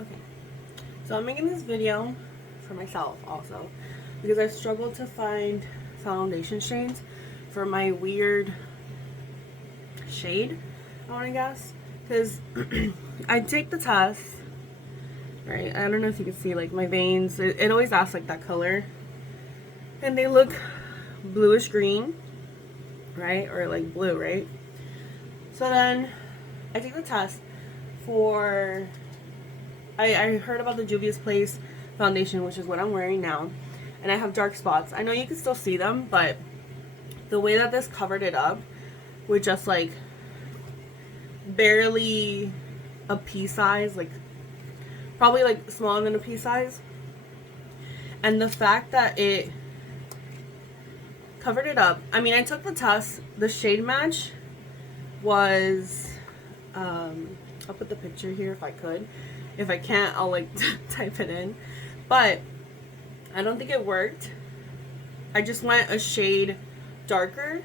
Okay, so I'm making this video for myself also because I've struggled to find foundation shades for my weird shade, I want to guess. Because I take the test, right? I don't know if you can see like my veins. It always asks like that color. And they look bluish green, right? Or like blue, right? So then I take the test for. I heard about the Juvia's Place foundation, which is what I'm wearing now. And I have dark spots. I know you can still see them, but the way that this covered it up with just like barely a pea size, like probably like smaller than a pea size. And the fact that it covered it up. I mean, I took the test. The shade match was, I'll put the picture here if I could. If I can't, I'll like type it in. But I don't think it worked. I just went a shade darker.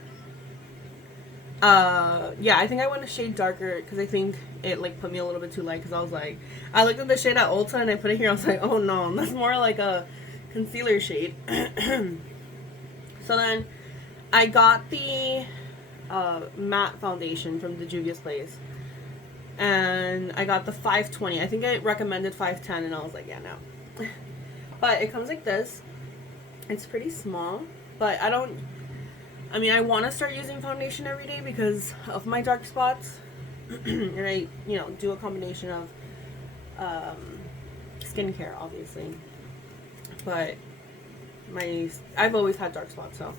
Yeah, I think I went a shade darker because I think it like put me a little bit too light because I was like, I looked at the shade at Ulta and I put it here. I was like, oh no, that's more like a concealer shade. So then I got the matte foundation from the Juvia's Place. And I got the 520. I think I recommended 510 and I was like, yeah, no. But it comes like this. It's pretty small. But I want to start using foundation every day because of my dark spots. And I, do a combination of skincare, obviously. But I've always had dark spots, so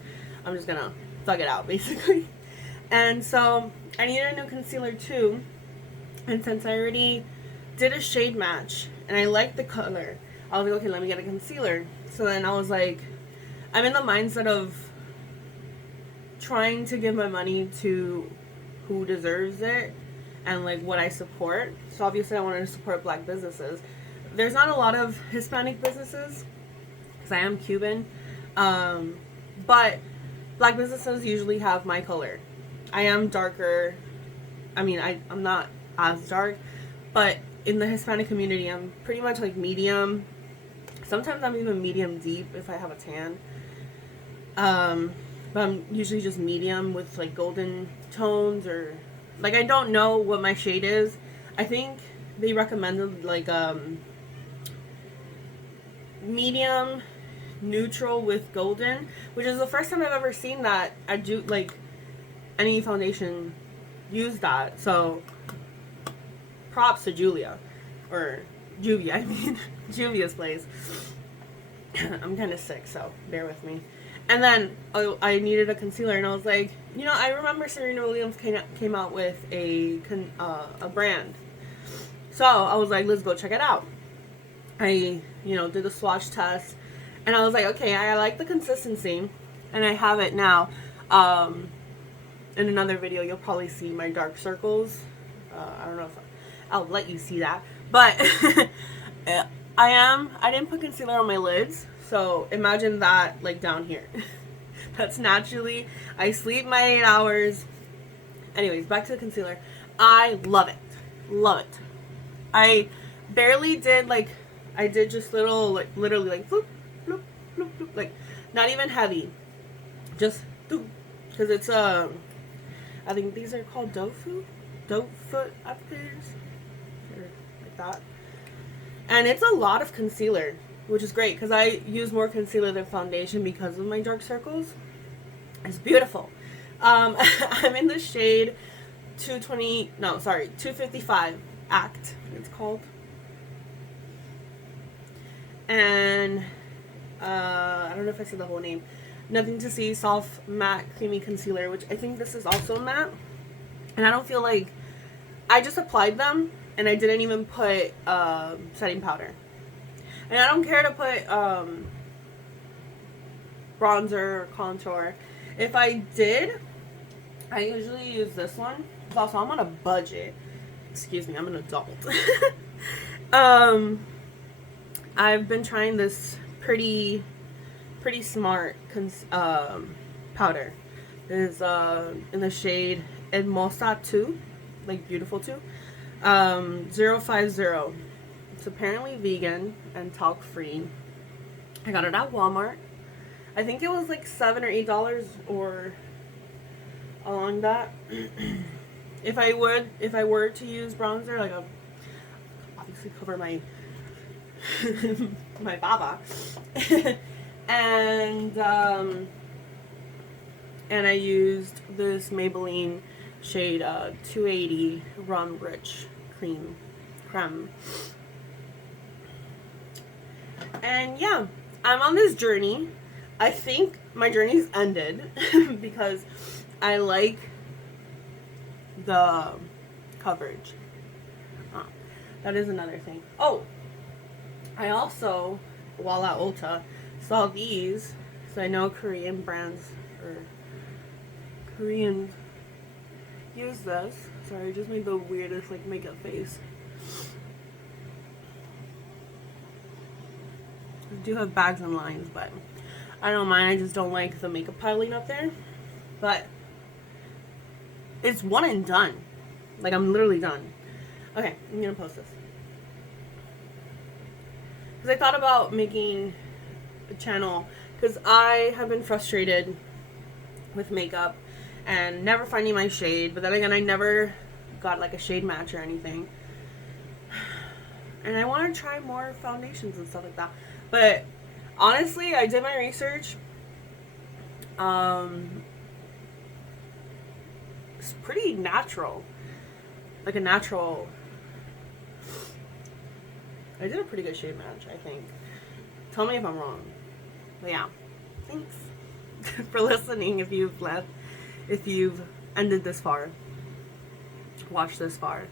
I'm just gonna thug it out basically. And so I needed a new concealer too, and since I already did a shade match and I liked the color, I was like, okay, let me get a concealer. So then I was like, I'm in the mindset of trying to give my money to who deserves it and like what I support. So obviously I wanted to support black businesses. There's not a lot of Hispanic businesses because I am Cuban. But black businesses usually have my color. I am darker. I mean, I'm not as dark, but in the Hispanic community, I'm pretty much like medium. Sometimes I'm even medium deep if I have a tan. But I'm usually just medium with like golden tones or like I don't know what my shade is. I think they recommended like medium neutral with golden, which is the first time I've ever seen that I do like any foundation use that. So props to Julia or Juvia, I mean Juvia's Place. I'm kind of sick, so bear with me. And then I needed a concealer, and I was like, I remember Serena Williams came out with a brand, so I was like, let's go check it out. I did the swatch test. And I was like, okay, I like the consistency. And I have it now. In another video, you'll probably see my dark circles. I don't know if I'll let you see that. But I didn't put concealer on my lids. So imagine that like down here. That's naturally, I sleep my 8 hours. Anyways, back to the concealer. I love it. Love it. I barely did like, I did just little, like literally like, whoop, bloop, bloop, bloop, like not even heavy, just because it's I think these are called doe foot applicators, or like that, and it's a lot of concealer, which is great because I use more concealer than foundation because of my dark circles. It's beautiful. I'm in the shade 255 Act, it's called. And I don't know if I said the whole name. Nothing to See Soft Matte Creamy Concealer, which I think this is also matte. And I don't feel like, I just applied them and I didn't even put setting powder. And I don't care to put bronzer or contour. If I did, I usually use this one. Also, I'm on a budget. Excuse me, I'm an adult. I've been trying this pretty smart powder. It's in the shade Hermosa 2, like beautiful 2, 050. It's apparently vegan and talc free. I got it at Walmart. I think it was like $7 or $8 or along that. If I were to use bronzer, like, I'll obviously cover my my baba. and I used this Maybelline shade 280 Rum Rich Creme. And yeah, I'm on this journey. I think my journey's ended because I like the coverage. That is another thing. Oh, I also, while at Ulta, saw these. So I know Korean brands or Koreans use this. Sorry, I just made the weirdest like makeup face. I do have bags and lines, but I don't mind. I just don't like the makeup piling up there. But it's one and done. Like, I'm literally done. Okay, I'm gonna post this. Because I thought about making a channel because I have been frustrated with makeup and never finding my shade. But then again, I never got like a shade match or anything. And I want to try more foundations and stuff like that. But honestly, I did my research. It's pretty natural. Like a natural. I did a pretty good shade match, I think. Tell me if I'm wrong. But yeah. Thanks for listening if you've ended this far. Watched this far.